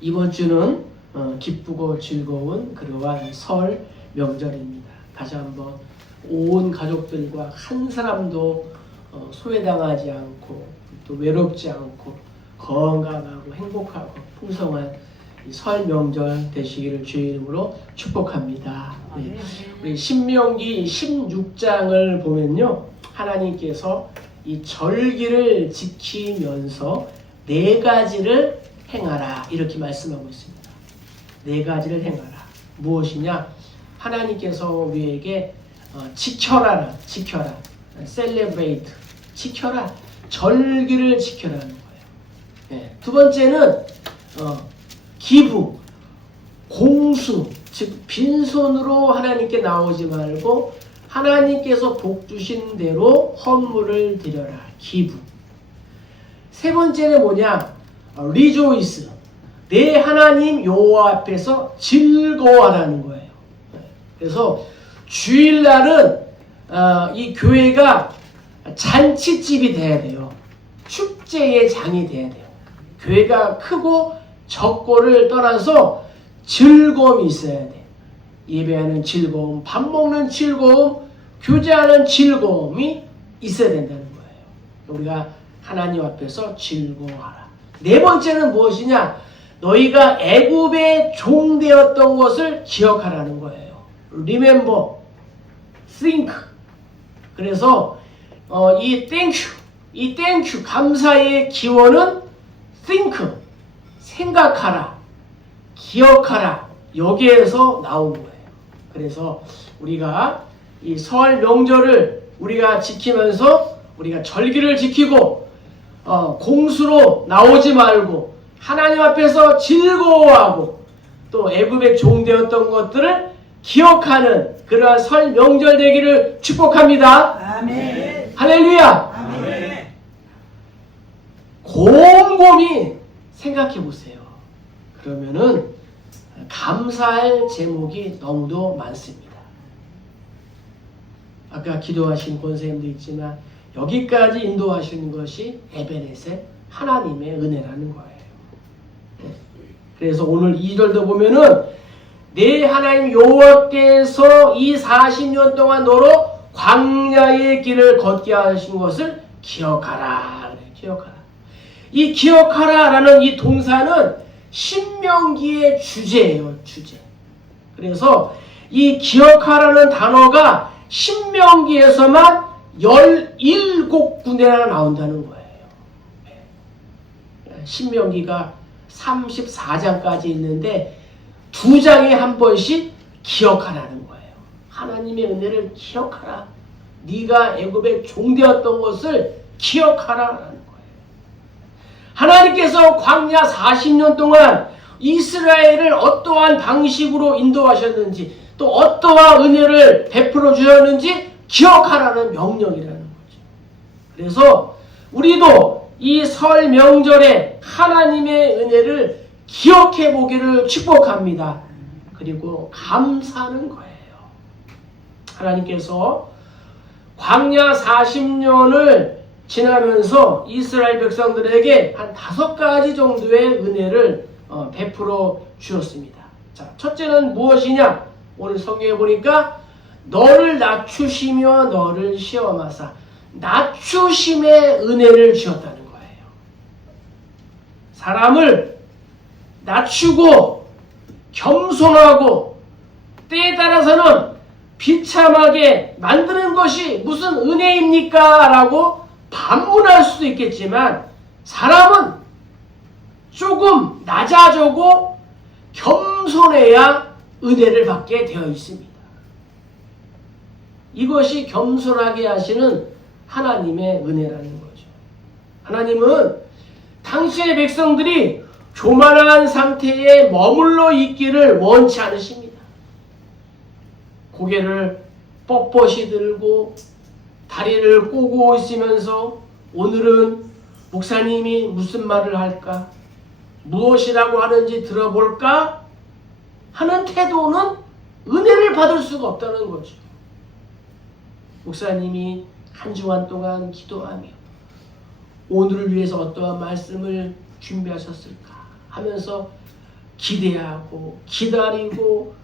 이번 주는 기쁘고 즐거운 그러한 설 명절입니다. 다시 한번 온 가족들과 한 사람도 소외당하지 않고 또 외롭지 않고 건강하고 행복하고 풍성한 설 명절 되시기를 주의 이름으로 축복합니다. 네. 우리 신명기 16장을 보면요, 하나님께서 이 절기를 지키면서 4가지를 행하라 이렇게 말씀하고 있습니다. 4가지를 행하라. 무엇이냐? 하나님께서 우리에게 지켜라, celebrate, 지켜라, 절기를 지켜라는 거예요. 네. 두 번째는 기부, 공수, 즉 빈손으로 하나님께 나오지 말고 하나님께서 복 주신 대로 헌물을 드려라, 기부. 세 번째는 뭐냐? rejoice, 내 하나님 여호와 앞에서 즐거워하라는 거예요. 그래서 주일날은 이 교회가 잔치집이 돼야 돼요. 축제의 장이 돼야 돼요. 교회가 크고 적고를 떠나서 즐거움이 있어야 돼. 예배하는 즐거움, 밥 먹는 즐거움, 교제하는 즐거움이 있어야 된다는 거예요. 우리가 하나님 앞에서 즐거워하라. 네 번째는 무엇이냐? 너희가 애굽의 종되었던 것을 기억하라는 거예요. Remember, think. 그래서 이 thank you, 감사의 기원은 think, 생각하라, 기억하라, 여기에서 나온 거예요. 그래서 우리가 이 설 명절을 우리가 지키면서 우리가 절기를 지키고 공수로 나오지 말고 하나님 앞에서 즐거워하고 또 애굽의 종되었던 것들을 기억하는 그러한 설 명절 되기를 축복합니다. 아멘. 할렐루야. 아멘. 곰곰이 생각해 보세요. 그러면은 감사할 제목이 너무도 많습니다. 아까 기도하신 권사님도 있지만 여기까지 인도하시는 것이 에베네셀 하나님의 은혜라는 거예요. 그래서 오늘 2절도 보면은 내 하나님 여호와께서 이 40년 동안 너로 광야의 길을 걷게 하신 것을 기억하라. 기억하라. 이 기억하라라는 이 동사는 신명기의 주제예요. 주제. 그래서 이 기억하라는 단어가 신명기에서만 17군데나 나온다는 거예요. 신명기가 34장까지 있는데 2장에 한 번씩 기억하라는 거예요. 하나님의 은혜를 기억하라. 네가 애굽의 종되었던 것을 기억하라라는 거예요. 하나님께서 광야 40년 동안 이스라엘을 어떠한 방식으로 인도하셨는지 또 어떠한 은혜를 베풀어 주셨는지 기억하라는 명령이라는 거죠. 그래서 우리도 이 설 명절에 하나님의 은혜를 기억해 보기를 축복합니다. 그리고 감사하는 거예요. 하나님께서 광야 40년을 지나면서 이스라엘 백성들에게 한 5가지 정도의 은혜를 베풀어 주셨습니다. 자, 첫째는 무엇이냐? 오늘 성경에 보니까 너를 낮추시며 너를 시험하사 낮추심의 은혜를 주셨다는 거예요. 사람을 낮추고 겸손하고 때에 따라서는 비참하게 만드는 것이 무슨 은혜입니까? 라고 반문할 수도 있겠지만 사람은 조금 낮아지고 겸손해야 은혜를 받게 되어 있습니다. 이것이 겸손하게 하시는 하나님의 은혜라는 거죠. 하나님은 당신의 백성들이 교만한 상태에 머물러 있기를 원치 않으십니다. 고개를 뻣뻣이 들고 다리를 꼬고 있으면서 오늘은 목사님이 무슨 말을 할까? 무엇이라고 하는지 들어볼까? 하는 태도는 은혜를 받을 수가 없다는 거죠. 목사님이 한 주간 동안 기도하며 오늘을 위해서 어떠한 말씀을 준비하셨을까 하면서 기대하고 기다리고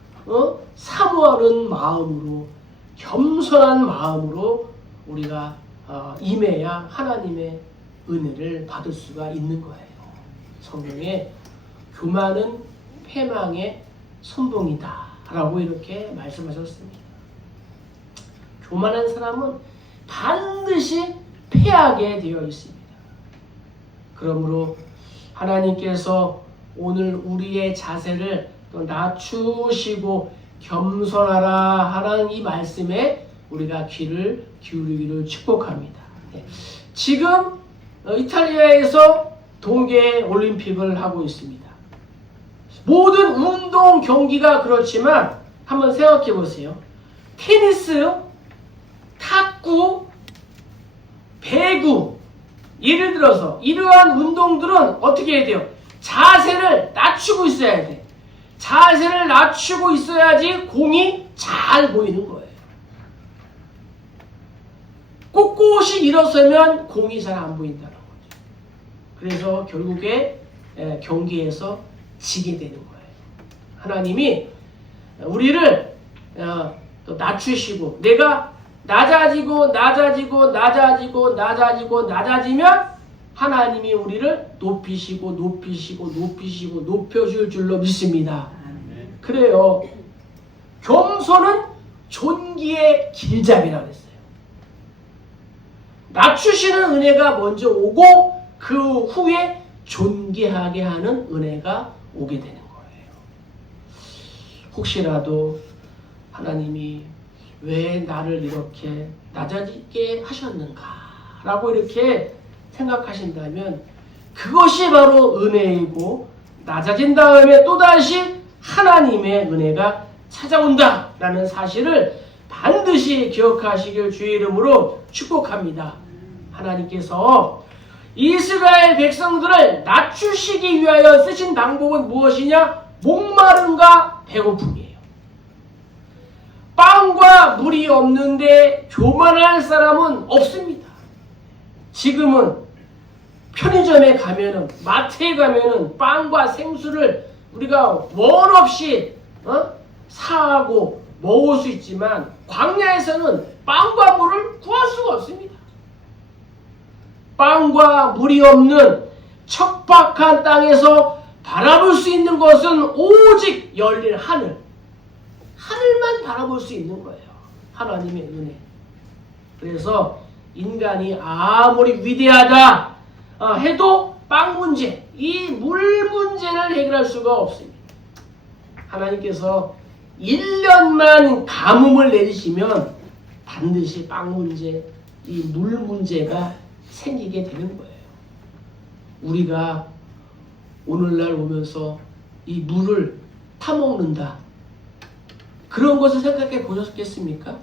사모하는 마음으로 겸손한 마음으로 우리가 임해야 하나님의 은혜를 받을 수가 있는 거예요. 성경에 교만은 패망의 선봉이다 라고 이렇게 말씀하셨습니다. 교만한 사람은 반드시 패하게 되어 있습니다. 그러므로 하나님께서 오늘 우리의 자세를 또 낮추시고 겸손하라 하는 이 말씀에 우리가 귀를 기울이기를 축복합니다. 지금 이탈리아에서 동계 올림픽을 하고 있습니다. 모든 운동 경기가 그렇지만 한번 생각해 보세요. 테니스, 탁구, 배구, 예를 들어서 이러한 운동들은 어떻게 해야 돼요? 자세를 낮추고 있어야 돼. 자세를 낮추고 있어야지 공이 잘 보이는 거예요. 꼿꼿이 일어서면 공이 잘 안 보인다는 거죠. 그래서 결국에 경기에서 지게 되는 거예요. 하나님이 우리를 또 낮추시고 내가 낮아지면 하나님이 우리를 높이시고 높여줄 줄로 믿습니다. 그래요. 겸손은 존귀의 길잡이라고 했어요. 낮추시는 은혜가 먼저 오고 그 후에 존귀하게 하는 은혜가 오게 되는 거예요. 혹시라도 하나님이 왜 나를 이렇게 낮아지게 하셨는가 라고 이렇게 생각하신다면 그것이 바로 은혜이고 낮아진 다음에 또다시 하나님의 은혜가 찾아온다 라는 사실을 반드시 기억하시길 주의 이름으로 축복합니다. 하나님께서 이스라엘 백성들을 낮추시기 위하여 쓰신 방법은 무엇이냐? 목마름과 배고픔이에요. 빵과 물이 없는데 교만할 사람은 없습니다. 지금은 편의점에 가면은 마트에 가면은 빵과 생수를 우리가 원 없이 사고 먹을 수 있지만 광야에서는 빵과 물을 구할 수가 없습니다. 빵과 물이 없는 척박한 땅에서 바라볼 수 있는 것은 오직 열린 하늘만 바라볼 수 있는 거예요. 하나님의 은혜. 그래서 인간이 아무리 위대하다 해도 빵 문제, 이 물 문제를 해결할 수가 없습니다. 하나님께서 1년만 가뭄을 내리시면 반드시 빵 문제, 이 물 문제가 생기게 되는 거예요. 우리가 오늘날 오면서 이 물을 타먹는다. 그런 것을 생각해 보셨겠습니까?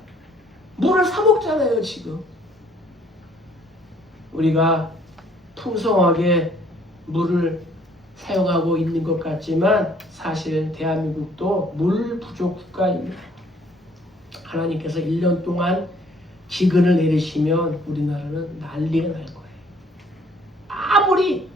물을 사먹잖아요, 지금. 우리가 풍성하게 물을 사용하고 있는 것 같지만 사실 대한민국도 물 부족 국가입니다. 하나님께서 1년 동안 기근을 내리시면 우리나라는 난리가 날 거예요. 아무리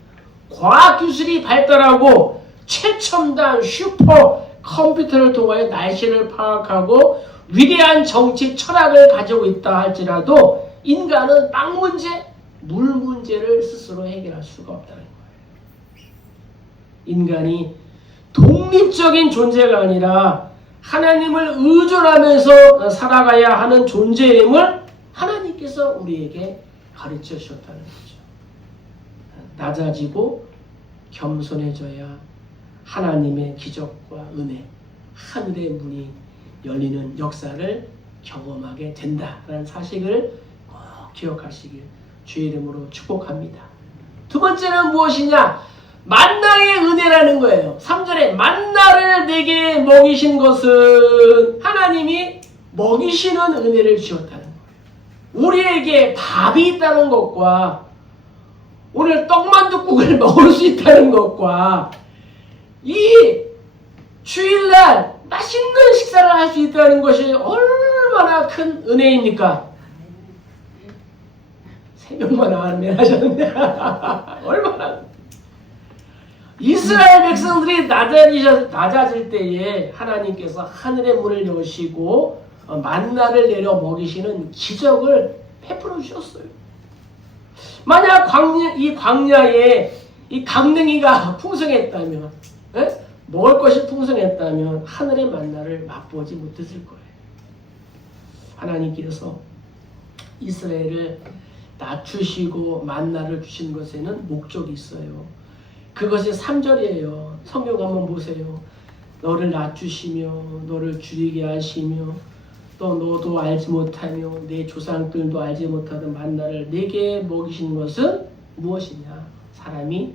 과학기술이 발달하고 최첨단 슈퍼 컴퓨터를 통하여 날씨를 파악하고 위대한 정치 철학을 가지고 있다 할지라도 인간은 빵 문제, 물 문제를 스스로 해결할 수가 없다는 거예요. 인간이 독립적인 존재가 아니라 하나님을 의존하면서 살아가야 하는 존재임을 하나님께서 우리에게 가르쳐 주셨다는 거죠. 낮아지고 겸손해져야 하나님의 기적과 은혜, 하늘의 문이 열리는 역사를 경험하게 된다라는 사실을 꼭 기억하시길 주의 이름으로 축복합니다. 두 번째는 무엇이냐? 만나의 은혜라는 거예요. 3절에 만나를 내게 먹이신 것은 하나님이 먹이시는 은혜를 주셨다는 거예요. 우리에게 밥이 있다는 것과 오늘 떡만둣국을 먹을 수 있다는 것과 이 주일날 맛있는 식사를 할 수 있다는 것이 얼마나 큰 은혜입니까? 새벽만 하면 하셨는데 얼마나 이스라엘 백성들이 낮아질 때에 하나님께서 하늘의 문을 여시고 만나를 내려 먹이시는 기적을 베풀어 주셨어요. 만약 이 광야에 이 강냉이가 풍성했다면, 먹을 것이 풍성했다면 하늘의 만나를 맛보지 못했을 거예요. 하나님께서 이스라엘을 낮추시고 만나를 주신 것에는 목적이 있어요. 그것이 3절이에요. 성경 한번 보세요. 너를 낮추시며 너를 줄이게 하시며 또 너도 알지 못하며 내 조상들도 알지 못하던 만나를 내게 먹이신 것은 무엇이냐? 사람이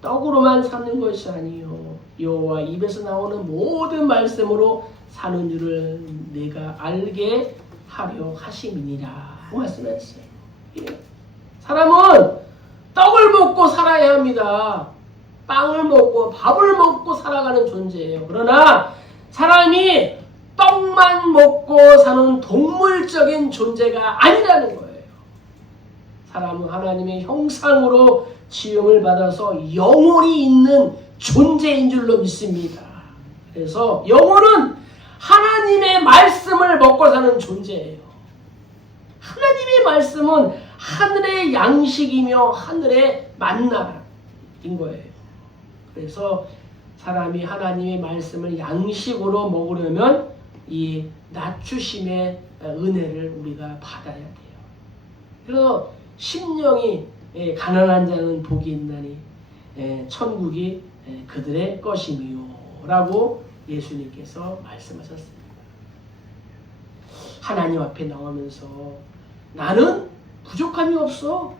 떡으로만 사는 것이 아니요 여호와 입에서 나오는 모든 말씀으로 사는 줄을 내가 알게 하려 하심이니라 말씀했어요. 사람은 떡을 먹고 살아야 합니다. 빵을 먹고 밥을 먹고 살아가는 존재예요. 그러나 사람이 떡만 먹고 사는 동물적인 존재가 아니라는 거예요. 사람은 하나님의 형상으로 지음을 받아서 영혼이 있는 존재인 줄로 믿습니다. 그래서 영혼은 하나님의 말씀을 먹고 사는 존재예요. 하나님의 말씀은 하늘의 양식이며 하늘의 만나인 거예요. 그래서 사람이 하나님의 말씀을 양식으로 먹으려면 이 낮추심의 은혜를 우리가 받아야 돼요. 그래서 심령이 가난한 자는 복이 있나니 천국이 그들의 것이미요 라고 예수님께서 말씀하셨습니다. 하나님 앞에 나오면서 나는 부족함이 없어.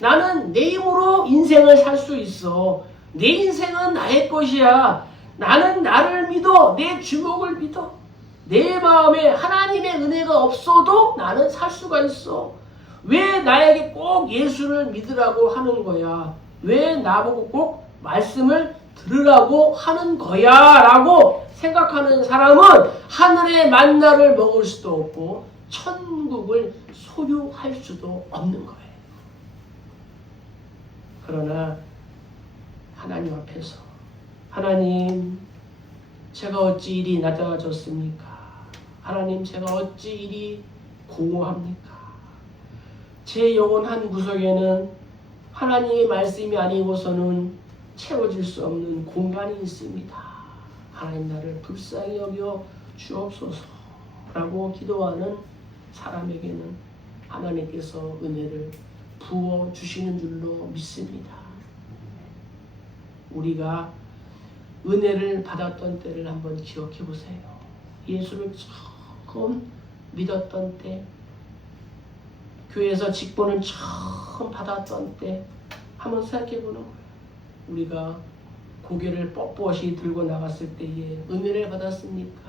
나는 내 힘으로 인생을 살 수 있어. 내 인생은 나의 것이야. 나는 나를 믿어. 내 주목을 믿어. 내 마음에 하나님의 은혜가 없어도 나는 살 수가 있어. 왜 나에게 꼭 예수를 믿으라고 하는 거야? 왜 나보고 꼭 말씀을 들으라고 하는 거야? 라고 생각하는 사람은 하늘의 만나를 먹을 수도 없고 천국을 소유할 수도 없는 거예요. 그러나 하나님 앞에서 하나님 제가 어찌 이리 낮아졌습니까? 하나님 제가 어찌 이리 공허합니까? 제 영혼 한 구석에는 하나님의 말씀이 아니고서는 채워질 수 없는 공간이 있습니다. 하나님 나를 불쌍히 여겨 주옵소서라고 기도하는 사람에게는 하나님께서 은혜를 부어주시는 줄로 믿습니다. 우리가 은혜를 받았던 때를 한번 기억해 보세요. 예수를 처음 믿었던 때, 교회에서 직분을 처음 받았던 때 한번 생각해 보는 거예요. 우리가 고개를 뻣뻣이 들고 나갔을 때에 은혜를 받았습니까?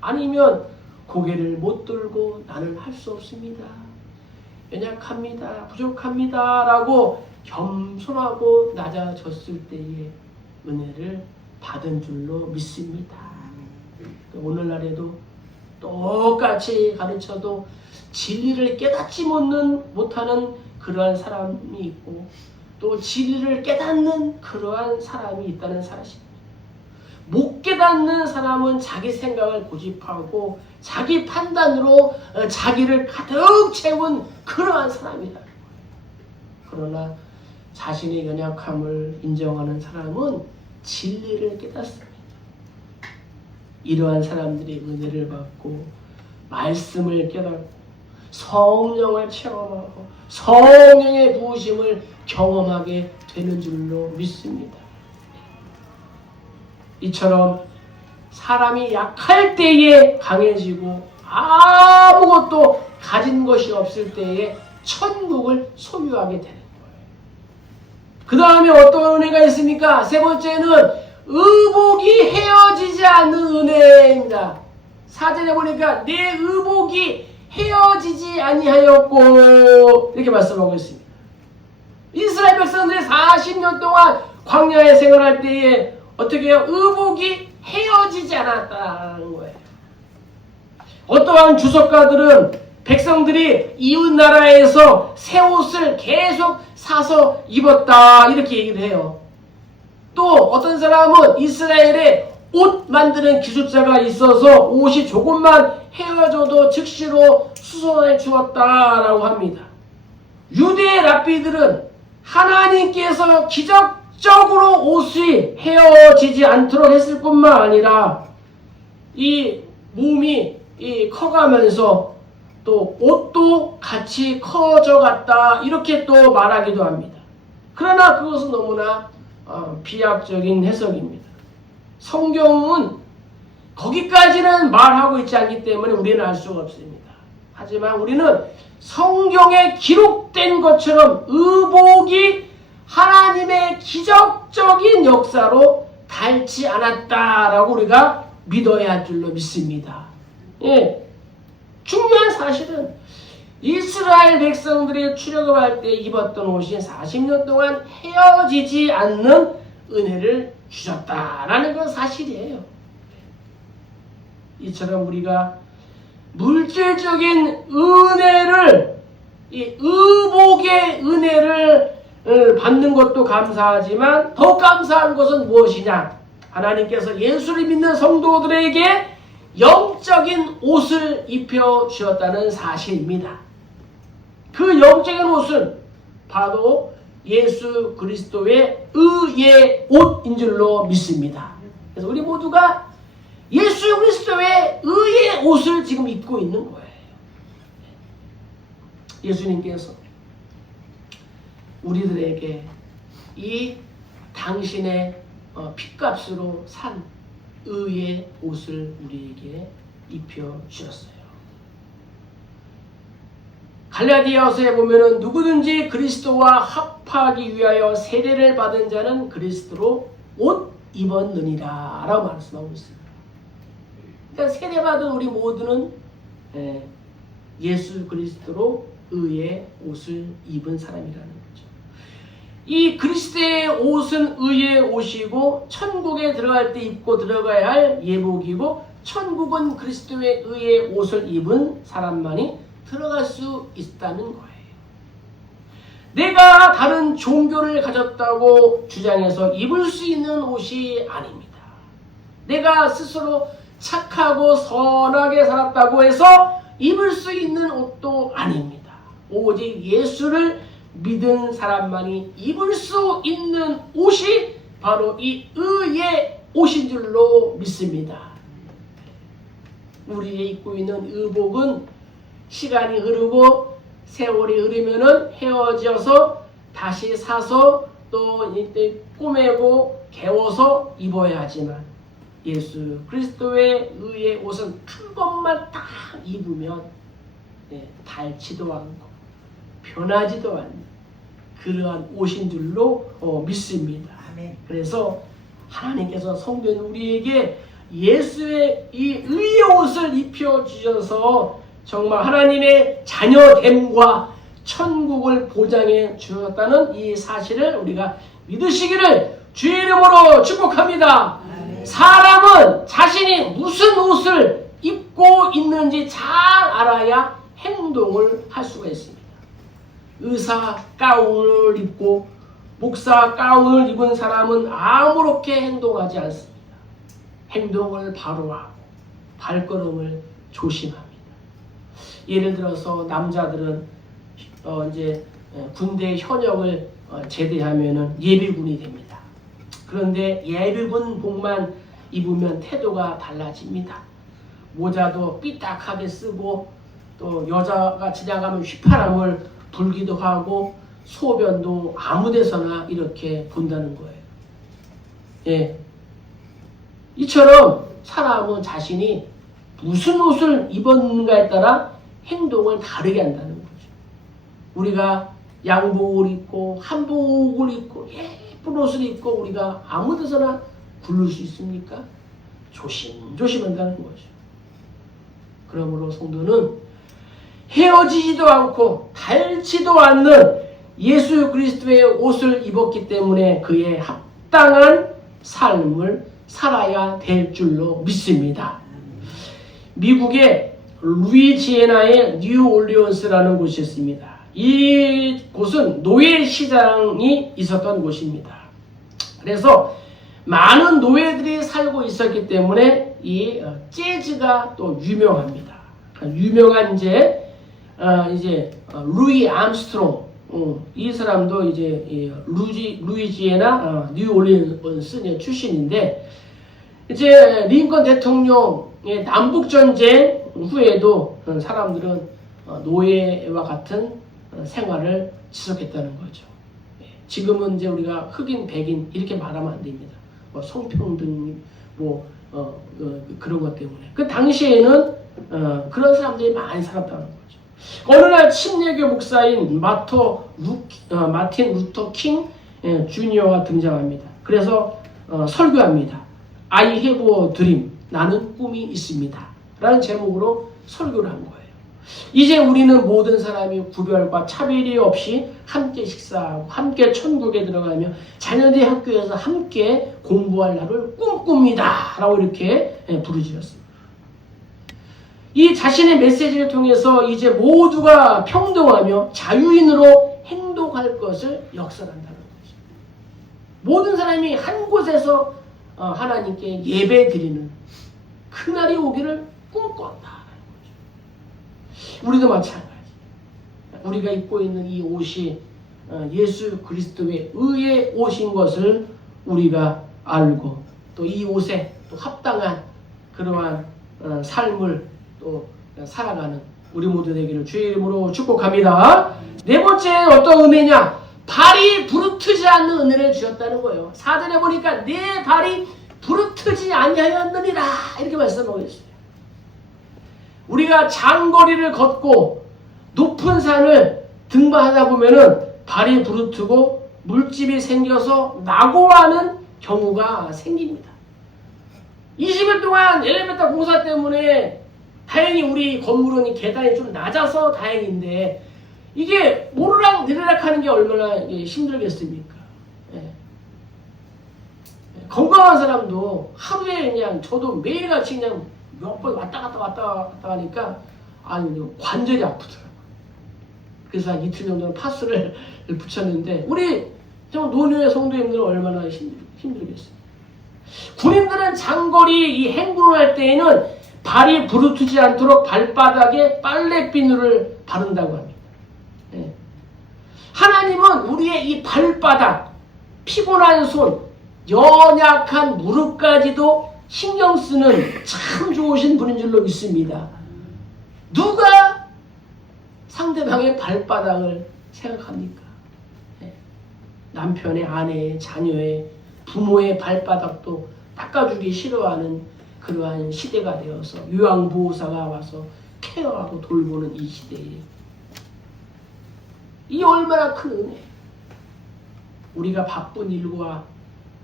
아니면 고개를 못 들고 나는 할 수 없습니다. 연약합니다. 부족합니다. 라고 겸손하고 낮아졌을 때에 은혜를 받은 줄로 믿습니다. 오늘날에도 똑같이 가르쳐도 진리를 깨닫지 못하는 그러한 사람이 있고 또 진리를 깨닫는 그러한 사람이 있다는 사실입니다. 못 깨닫는 사람은 자기 생각을 고집하고 자기 판단으로 자기를 가득 채운 그러한 사람이다. 그러나 자신의 연약함을 인정하는 사람은 진리를 깨닫습니다. 이러한 사람들이 은혜를 받고 말씀을 깨닫고 성령을 체험하고 성령의 부으심을 경험하게 되는 줄로 믿습니다. 이처럼 사람이 약할 때에 강해지고 아무것도 가진 것이 없을 때에 천국을 소유하게 되는 거예요. 그 다음에 어떤 은혜가 있습니까? 세 번째는 의복이 헤어지지 않는 은혜입니다. 4절에 보니까 내 의복이 헤어지지 아니하였고 이렇게 말씀하고 있습니다. 이스라엘 백성들이 40년 동안 광야에 생활할 때에 어떻게 해요? 의복이 헤어지지 않았다는 거예요. 어떠한 주석가들은 백성들이 이웃 나라에서 새 옷을 계속 사서 입었다 이렇게 얘기를 해요. 또 어떤 사람은 이스라엘에 옷 만드는 기술자가 있어서 옷이 조금만 헤어져도 즉시로 수선해 주었다라고 합니다. 유대의 랍비들은 하나님께서 기적적으로 옷이 헤어지지 않도록 했을 뿐만 아니라 이 몸이 커가면서 또 옷도 같이 커져갔다 이렇게 또 말하기도 합니다. 그러나 그것은 너무나 비약적인 해석입니다. 성경은 거기까지는 말하고 있지 않기 때문에 우리는 알 수가 없습니다. 하지만 우리는 성경에 기록된 것처럼 의복이 하나님의 기적적인 역사로 닳지 않았다라고 우리가 믿어야 할 줄로 믿습니다. 예, 중요한 사실은 이스라엘 백성들이 출애굽할 때 입었던 옷이 40년 동안 헤어지지 않는 은혜를 주셨다라는 건 사실이에요. 이처럼 우리가 물질적인 은혜를, 이 의복의 은혜를 받는 것도 감사하지만 더욱 감사한 것은 무엇이냐? 하나님께서 예수를 믿는 성도들에게 영적인 옷을 입혀 주었다는 사실입니다. 그 영적인 옷은 바로 예수 그리스도의 의의 옷인 줄로 믿습니다. 그래서 우리 모두가 예수 그리스도의 의의 옷을 지금 입고 있는 거예요. 예수님께서 우리들에게 이 당신의 핏값으로 산 의의 옷을 우리에게 입혀 주셨어요. 갈라디아서에 보면은 누구든지 그리스도와 합하기 위하여 세례를 받은 자는 그리스도로 옷 입었느니라 라고 말씀하고 있습니다. 그러니까 세례받은 우리 모두는 예수 그리스도로 의의 옷을 입은 사람이라는 거죠. 이 그리스도의 옷은 의의 옷이고 천국에 들어갈 때 입고 들어가야 할 예복이고 천국은 그리스도의 의의 옷을 입은 사람만이 들어갈 수 있다는 거예요. 내가 다른 종교를 가졌다고 주장해서 입을 수 있는 옷이 아닙니다. 내가 스스로 착하고 선하게 살았다고 해서 입을 수 있는 옷도 아닙니다. 오직 예수를 믿은 사람만이 입을 수 있는 옷이 바로 이 의의 옷인 줄로 믿습니다. 우리의 입고 있는 의복은 시간이 흐르고 세월이 흐르면은 헤어져서 다시 사서 또 이때 꼬매고 개워서 입어야 하지만 예수 그리스도의 의의 옷은 한 번만 딱 입으면 닳지도 않고 변하지도 않는 그러한 옷인 줄로 믿습니다. 아멘. 그래서 하나님께서 성도인 우리에게 예수의 이 의의 옷을 입혀 주셔서 정말 하나님의 자녀됨과 천국을 보장해 주셨다는 이 사실을 우리가 믿으시기를 주의 이름으로 축복합니다. 아멘. 사람은 자신이 무슨 옷을 입고 있는지 잘 알아야 행동을 할 수가 있습니다. 의사 가운을 입고 목사 가운을 입은 사람은 아무렇게 행동하지 않습니다. 행동을 바로 하고 발걸음을 조심합니다. 예를 들어서 남자들은 이제 군대 현역을 제대하면은 예비군이 됩니다. 그런데 예비군 복만 입으면 태도가 달라집니다. 모자도 삐딱하게 쓰고 또 여자가 지나가면 휘파람을 불기도 하고 소변도 아무데서나 이렇게 본다는 거예요. 예. 이처럼 사람은 자신이 무슨 옷을 입었는가에 따라 행동을 다르게 한다는 거죠. 우리가 양복을 입고 한복을 입고 예쁜 옷을 입고 우리가 아무 데서나 굴릴 수 있습니까? 조심조심 한다는 거죠. 그러므로 성도는 헤어지지도 않고 닳지도 않는 예수 그리스도의 옷을 입었기 때문에 그에 합당한 삶을 살아야 될 줄로 믿습니다. 미국의 루이지애나의 뉴올리언스라는 곳이 있습니다. 이 곳은 노예 시장이 있었던 곳입니다. 그래서 많은 노예들이 살고 있었기 때문에 이 재즈가 또 유명합니다. 유명한 루이 암스트롱, 이 사람도 이제 루이지애나 뉴올리언스 출신인데, 이제 링컨 대통령의 남북 전쟁 후에도 사람들은 노예와 같은 생활을 지속했다는 거죠. 지금은 이제 우리가 흑인, 백인 이렇게 말하면 안 됩니다. 성평등 그런 것 때문에. 그 당시에는 그런 사람들이 많이 살았다는 거죠. 어느 날 침례교 목사인 마틴 루터 킹 주니어가 등장합니다. 그래서 설교합니다. I have a dream. 나는 꿈이 있습니다. 라는 제목으로 설교를 한 거예요. 이제 우리는 모든 사람이 구별과 차별이 없이 함께 식사하고 함께 천국에 들어가며 자녀들이 학교에서 함께 공부할 날을 꿈꿉니다. 라고 이렇게 부르짖었습니다. 이 자신의 메시지를 통해서 이제 모두가 평등하며 자유인으로 행동할 것을 역설한다는 거죠. 모든 사람이 한 곳에서 하나님께 예배 드리는 그날이 오기를 꿈꿨다. 우리도 마찬가지. 우리가 입고 있는 이 옷이 예수 그리스도의 의에 오신 것을 우리가 알고 또 이 옷에 또 합당한 그러한 삶을 또 살아가는 우리 모두 되기를 주의 이름으로 축복합니다. 네 번째 어떤 은혜냐? 발이 부르트지 않는 은혜를 주셨다는 거예요. 4절에 보니까 내 발이 부르트지 아니하였느니라 이렇게 말씀하고 있어요. 우리가 장거리를 걷고 높은 산을 등반하다 보면은 발이 부르트고 물집이 생겨서 낙오하는 경우가 생깁니다. 20일 동안 엘리베이터 공사 때문에 다행히 우리 건물은 계단이 좀 낮아서 다행인데 이게 오르락 내리락 하는 게 얼마나 힘들겠습니까? 건강한 사람도 하루에 그냥 저도 매일같이 그냥 몇 번 왔다 갔다 하니까 관절이 아프더라고요. 그래서 한 이틀 정도는 파스를 붙였는데 우리 노년의 성도님들은 얼마나 힘들겠어요. 군인들은 장거리 이 행군을 할 때에는 발이 부르트지 않도록 발바닥에 빨래 비누를 바른다고 합니다. 하나님은 우리의 이 발바닥, 피곤한 손, 연약한 무릎까지도 신경 쓰는 참 좋으신 분인 줄로 믿습니다. 누가 상대방의 발바닥을 생각합니까? 남편의, 아내의, 자녀의, 부모의 발바닥도 닦아주기 싫어하는 그러한 시대가 되어서 요양보호사가 와서 케어하고 돌보는 이 시대에 이 얼마나 큰 은혜. 우리가 바쁜 일과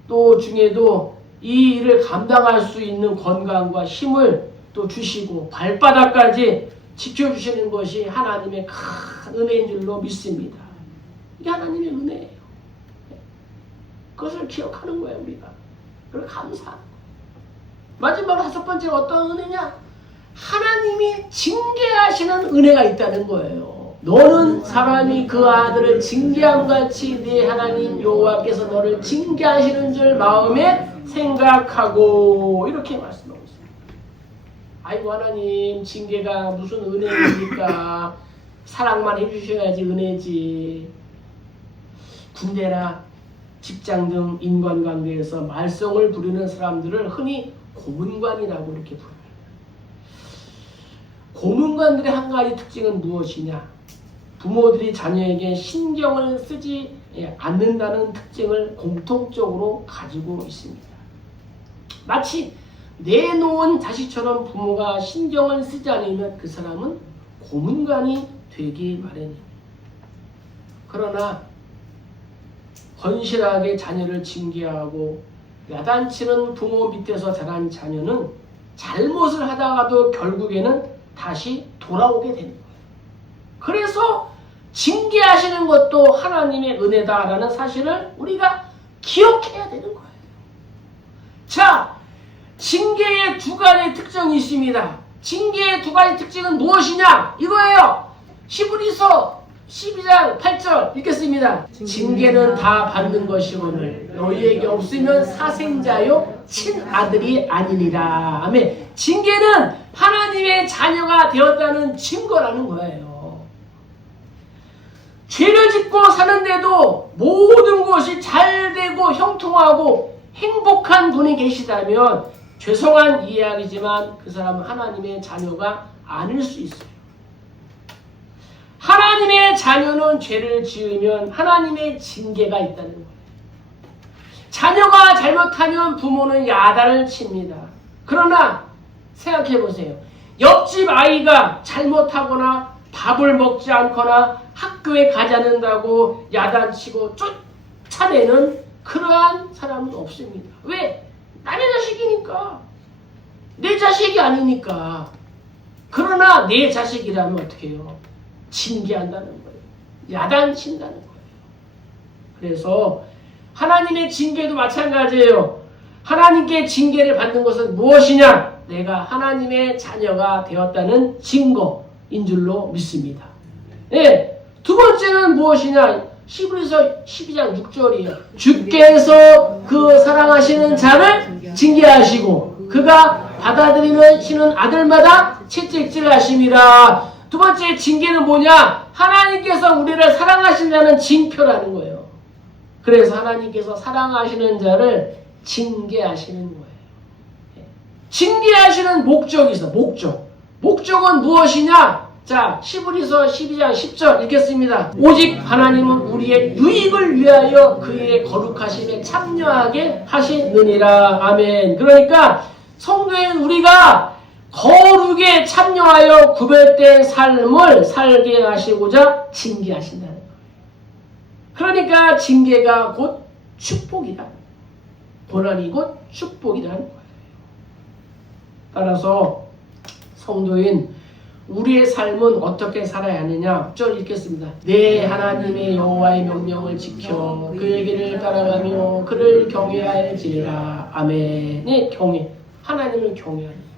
또 중에도 이 일을 감당할 수 있는 건강과 힘을 또 주시고 발바닥까지 지켜주시는 것이 하나님의 큰 은혜인 줄로 믿습니다. 이게 하나님의 은혜예요. 그것을 기억하는 거예요, 우리가. 그리고 감사하는 거예요. 마지막으로 5번째가 어떤 은혜냐? 하나님이 징계하시는 은혜가 있다는 거예요. 너는 사람이 그 아들을 징계함같이 네 하나님 여호와께서 너를 징계하시는 줄 마음에 생각하고 이렇게 말씀하고 있습니다. 아이고 하나님 징계가 무슨 은혜입니까? 사랑만 해주셔야지 은혜지. 군대나 직장 등 인간관계에서 말썽을 부리는 사람들을 흔히 고문관이라고 이렇게 부릅니다. 고문관들의 한 가지 특징은 무엇이냐? 부모들이 자녀에게 신경을 쓰지 않는다는 특징을 공통적으로 가지고 있습니다. 마치 내놓은 자식처럼 부모가 신경을 쓰지 않으면 그 사람은 고문관이 되기 마련입니다. 그러나 건실하게 자녀를 징계하고 야단치는 부모 밑에서 자란 자녀는 잘못을 하다가도 결국에는 다시 돌아오게 되는 거예요. 그래서 징계하시는 것도 하나님의 은혜다라는 사실을 우리가 기억해야 되는 거예요. 자, 징계의 두 가지 특징이 있습니다. 징계의 두 가지 특징은 무엇이냐? 이거예요. 히브리서 12장 8절 읽겠습니다. 징계는 다 받는 것이오늘 너희에게 없으면 사생자요 친아들이 아니니라. 아멘. 징계는 하나님의 자녀가 되었다는 증거라는 거예요. 죄를 짓고 사는데도 모든 것이 잘 되고 형통하고 행복한 분이 계시다면 죄송한 이야기지만 그 사람은 하나님의 자녀가 아닐 수 있어요. 하나님의 자녀는 죄를 지으면 하나님의 징계가 있다는 거예요. 자녀가 잘못하면 부모는 야단을 칩니다. 그러나 생각해 보세요. 옆집 아이가 잘못하거나 밥을 먹지 않거나 학교에 가지 않는다고 야단치고 쫓아내는 그러한 사람은 없습니다. 왜? 남의 자식이니까. 내 자식이 아니니까. 그러나 내 자식이라면 어떻게 해요? 징계한다는 거예요. 야단친다는 거예요. 그래서 하나님의 징계도 마찬가지예요. 하나님께 징계를 받는 것은 무엇이냐? 내가 하나님의 자녀가 되었다는 증거인 줄로 믿습니다. 네. 두 번째는 무엇이냐? 히브리서 12장 6절이에요. 주께서 그 사랑하시는 자를 징계하시고 그가 받아들이시는 아들마다 채찍질하심이라. 두 번째 징계는 뭐냐? 하나님께서 우리를 사랑하신다는 징표라는 거예요. 그래서 하나님께서 사랑하시는 자를 징계하시는 거예요. 징계하시는 목적이 있어. 목적은 무엇이냐? 자, 히브리서 12장 10절 읽겠습니다. 오직 하나님은 우리의 유익을 위하여 그의 거룩하심에 참여하게 하시느니라. 아멘. 그러니까 성도인 우리가 거룩에 참여하여 구별된 삶을 살게 하시고자 징계하신다는 거예요. 그러니까 징계가 곧 축복이다. 고난이 곧 축복이라는 거예요. 따라서 성도인 우리의 삶은 어떻게 살아야 하느냐? 6절 읽겠습니다. 내 하나님의 여호와의 명령을 지켜 그의 길을 따라가며 그를 경외할지니라. 아멘. 네, 경외. 하나님을 경외하는 거예요.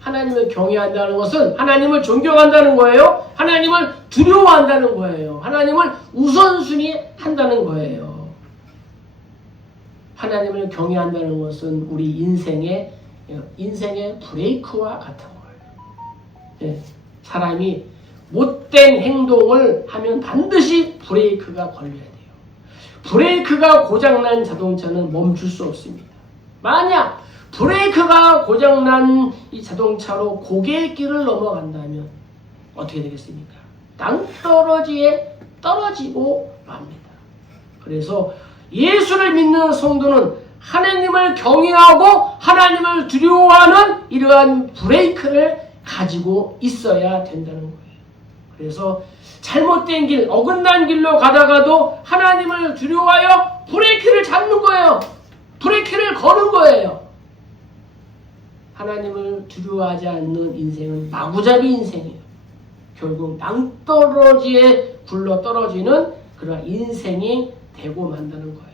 하나님을 경외한다는 것은 하나님을 존경한다는 거예요. 하나님을 두려워한다는 거예요. 하나님을 우선순위 한다는 거예요. 하나님을 경외한다는 것은 우리 인생의 브레이크와 같은 거예요. 네. 사람이 못된 행동을 하면 반드시 브레이크가 걸려야 돼요. 브레이크가 고장난 자동차는 멈출 수 없습니다. 만약 브레이크가 고장난 이 자동차로 고갯길을 넘어간다면 어떻게 되겠습니까? 땅떨어지에 떨어지고 맙니다. 그래서 예수를 믿는 성도는 하나님을 경외하고 하나님을 두려워하는 이러한 브레이크를 가지고 있어야 된다는 거예요. 그래서 잘못된 길, 어긋난 길로 가다가도 하나님을 두려워하여 브레이크를 잡는 거예요. 브레이크를 거는 거예요. 하나님을 두려워하지 않는 인생은 마구잡이 인생이에요. 결국 낭떠러지에 굴러 떨어지는 그런 인생이 되고 만다는 거예요.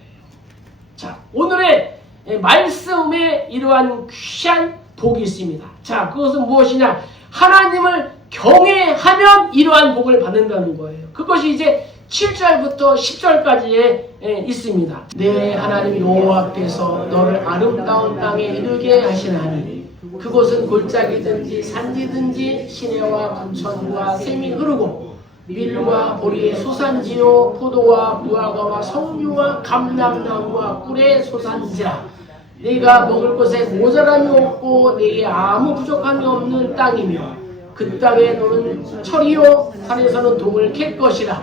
자, 오늘의 말씀에 이러한 귀한 복이 있습니다. 자, 그것은 무엇이냐? 하나님을 경외하면 이러한 복을 받는다는 거예요. 그것이 이제 7절부터 10절까지에 있습니다. 내 하나님 여호와께서 너를 아름다운 땅에 이르게 하시나니 그곳은 골짜기든지 산지든지 시내와 군천과 샘이 흐르고 밀과 보리의 소산지요 포도와 무화과와 석류와 감람나무와 꿀의 소산지라. 네가 먹을 것에 모자람이 없고 네게 아무 부족함이 없는 땅이며 그 땅에 너는 철이요 산에서는 동을 캘 것이라.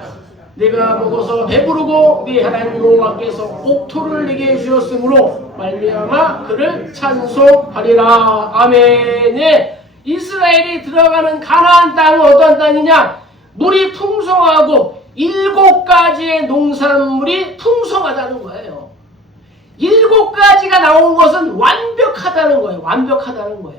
네가 먹어서 배부르고 네 하나님 여호와께서 옥토를 네게 주셨으므로 말미암아 그를 찬송하리라. 아멘. 네. 이스라엘이 들어가는 가나안 땅은 어떤 땅이냐? 물이 풍성하고 7가지의 농산물이 풍성하다는 거예요. 7가지가 나온 것은 완벽하다는 거예요. 완벽하다는 거야.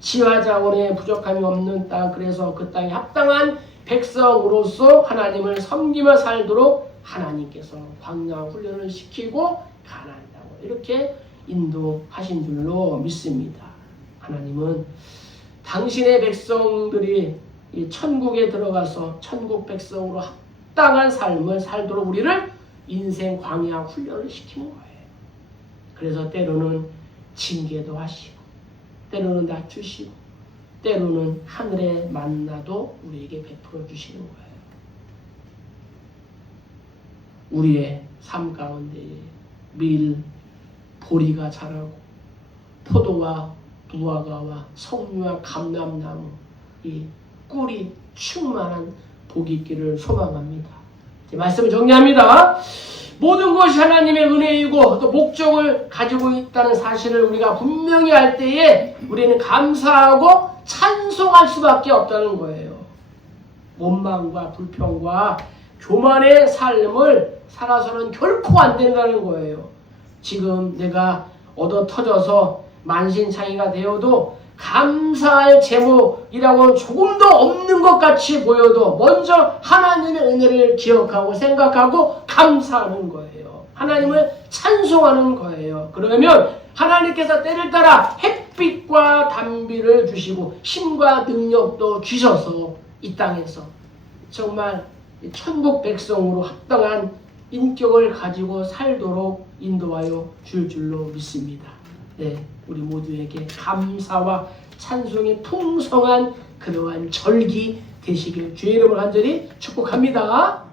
지화자원에 부족함이 없는 땅. 그래서 그 땅에 합당한 백성으로서 하나님을 섬기며 살도록 하나님께서 광야 훈련을 시키고 가나안 땅을 이렇게 인도하신 줄로 믿습니다. 하나님은 당신의 백성들이 이 천국에 들어가서 천국 백성으로 합당한 삶을 살도록 우리를 인생 광야 훈련을 시키는 거예요. 그래서 때로는 징계도 하시고 때로는 낮추시고 때로는 하늘의 만나도 우리에게 베풀어 주시는 거예요. 우리의 삶 가운데 밀 보리가 자라고 포도와 무화과와 석류와 감람나무 이 꿀이 충만한 복이 있기를 소망합니다. 말씀을 정리합니다. 모든 것이 하나님의 은혜이고 또 목적을 가지고 있다는 사실을 우리가 분명히 할 때에 우리는 감사하고 찬송할 수밖에 없다는 거예요. 원망과 불평과 교만의 삶을 살아서는 결코 안 된다는 거예요. 지금 내가 얻어 터져서 만신창이가 되어도 감사할 제목이라고는 조금도 없는 것 같이 보여도 먼저 하나님의 은혜를 기억하고 생각하고 감사하는 거예요. 하나님을 찬송하는 거예요. 그러면 하나님께서 때를 따라 햇빛과 단비를 주시고 힘과 능력도 주셔서 이 땅에서 정말 천국 백성으로 합당한 인격을 가지고 살도록 인도하여 줄 줄로 믿습니다. 네, 우리 모두에게 감사와 찬송의 풍성한 그러한 절기 되시길 주의 이름으로 간절히 축복합니다.